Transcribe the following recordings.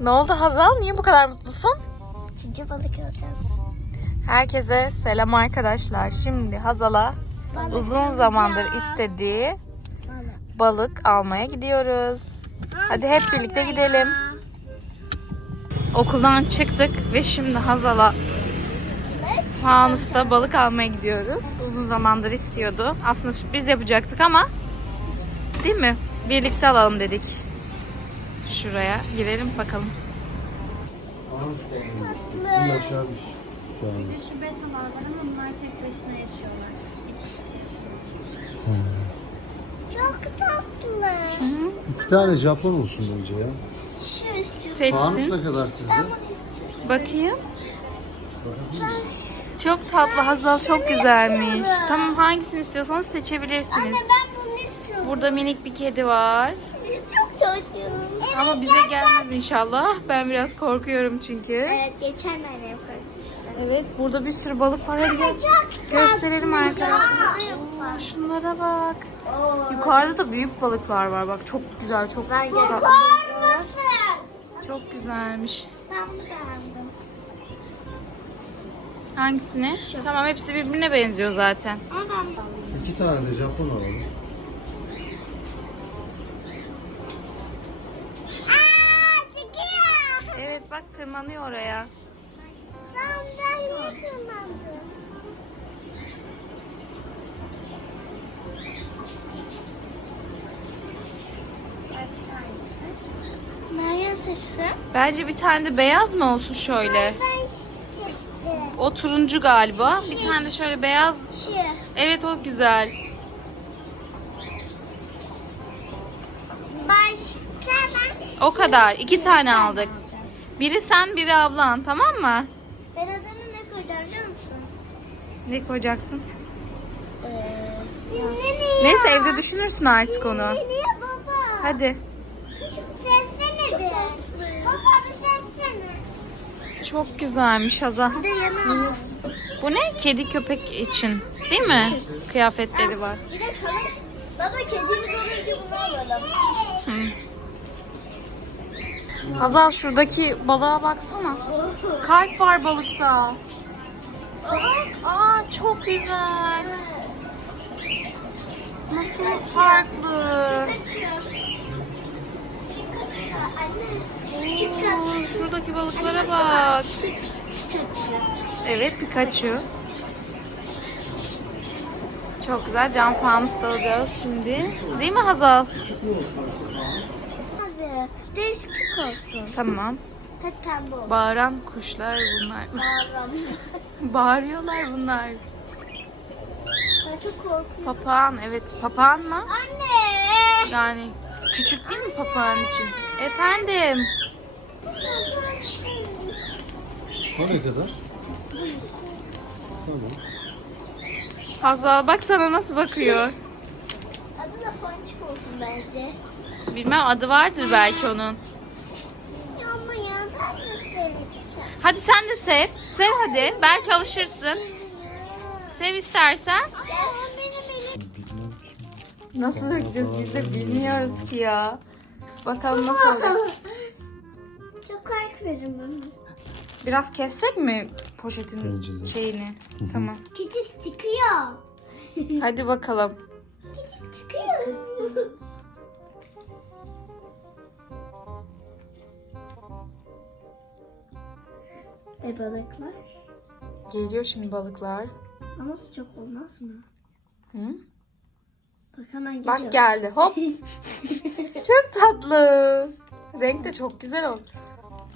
Ne oldu Hazal? Niye bu kadar mutlusun? Çünkü balık alacağız. Herkese selam arkadaşlar. Şimdi Hazal'a Balık uzun zamandır istediği Balık. balık almaya gidiyoruz. Hadi hep birlikte gidelim. Okuldan çıktık ve şimdi Hazal'a Fanusta balık almaya gidiyoruz. Uzun zamandır istiyordu. Aslında sürpriz yapacaktık ama değil mi? Birlikte alalım dedik. Şuraya girelim bakalım. Yaşarmış. Bir de şu betalar var ama bunlar tek başına yaşıyorlar. İki kişi yaşıyor. Çok tatlılar. İki tane Japon olsun bence ya. Şu istiyorum. Fanus Seçsin. ne kadar sizde? Bakayım. Çok tatlı Hazal çok güzelmiş. Tamam hangisini istiyorsanız seçebilirsiniz. Ben bunu istiyorum. Burada minik bir kedi var. Çok tatlı. Ama bize gelmez inşallah. Ben biraz korkuyorum çünkü. Evet geçen annem koymuştu. Evet burada bir sürü balık var. Hadi gel. Gösterelim arkadaşlar. Oo, Şunlara bak. Yukarıda da büyük balıklar var. Bak çok güzel, çok. Korkmasın. Çok güzelmiş. Ben bunu beğendim. Hangisini? Tamam hepsi birbirine benziyor zaten. Ama ben İki tane de Japon alalım. Aa çıkıyor. Evet bak tırmanıyor oraya. Ben ben niye tırmandım? Meryem seçti. Bence bir tane de beyaz mı olsun şöyle? Ben çıktı. O turuncu galiba. Bir tane de şöyle beyaz. Şu. Evet o güzel. Başka ben... O kadar. İki tane aldık. Biri sen biri ablan tamam mı? Ben adını ne koyacağım biliyor musun? Ne koyacaksın? Dinleniyor. Neyse evde düşünürsün artık onu. Dinleniyor baba. Hadi. Sensene bir. Baba bir sensene. Çok güzelmiş Hazal. Bir de yana. Bu ne? Kedi köpek için. Değil mi? Kıyafetleri var. Bir de kalın. Baba kedimiz olunca bunu alalım. Hazal şuradaki balığa baksana. Kalp var balıkta. Aa çok güzel. Nasıl farklı. Oo, şuradaki balıklara bak. Evet Pikachu. Çok güzel. Cam fanus da alacağız şimdi. Değil mi Hazal? Değişiklik olsun. Tamam. Hep pembe olsun. Bağıran kuşlar bunlar. Bağlam. Bağırıyorlar bunlar. Ben çok korkuyorum. Papağan evet. Papağan mı? Anne. Yani küçük değil mi papağan için? Efendim. O ne kadar? Tamam. Hazal bak sana nasıl bakıyor. Adı da ponçik olsun bence. Bilmem adı vardır belki onun. Ama ya ben de söyleyeceğim. Hadi sen de sev. Sev hadi. Belki alışırsın. Sev istersen. Nasıl dökeceğiz biz de bilmiyoruz ki ya. Bakalım nasıl olacak. Çok korkuyorum bunu. Biraz kessek mi poşetin Bence de. şeyini? Tamam. Küçük çıkıyor. Hadi bakalım. Küçük çıkıyor. Ve balıklar. Geliyor şimdi balıklar. Ama sıcak olmaz mı? Hı? Bak hemen geliyor. Bak geldi. Hop. çok tatlı. Renk de çok güzel oldu.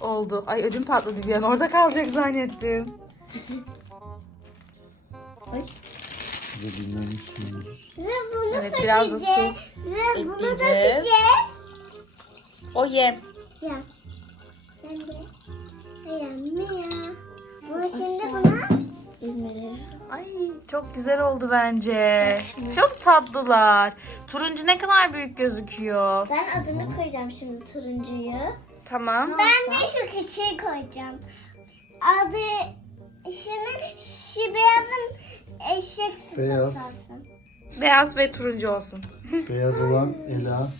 Oldu. Ay ödüm patladı bir an. Orada kalacak zannettim. Ay. Ve bunu Evet, biraz da su. Ve bunu dökeceğiz. O yem. Ya. Ben de. Yem ya. Bunu şimdi buna. Ay çok güzel oldu bence. Çok tatlılar. Turuncu ne kadar büyük gözüküyor. Ben adını koyacağım şimdi turuncuyu. Tamam. Ben de şu küçüğü koyacağım. Adı şimdi şu beyazın eşek Beyaz. Beyaz ve turuncu olsun. Beyaz olan Ela,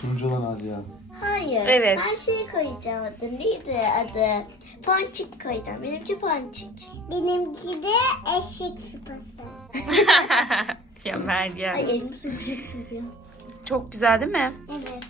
turuncu olan Aliya. Hayır. Evet. Ben şey koyacağım adı. Neydi adı? Ponçik koyacağım. Benimki ponçik. Benimki de eşek sıpası. ya Meryem. Ay elim su sıkıyor. Çok güzel değil mi? Evet.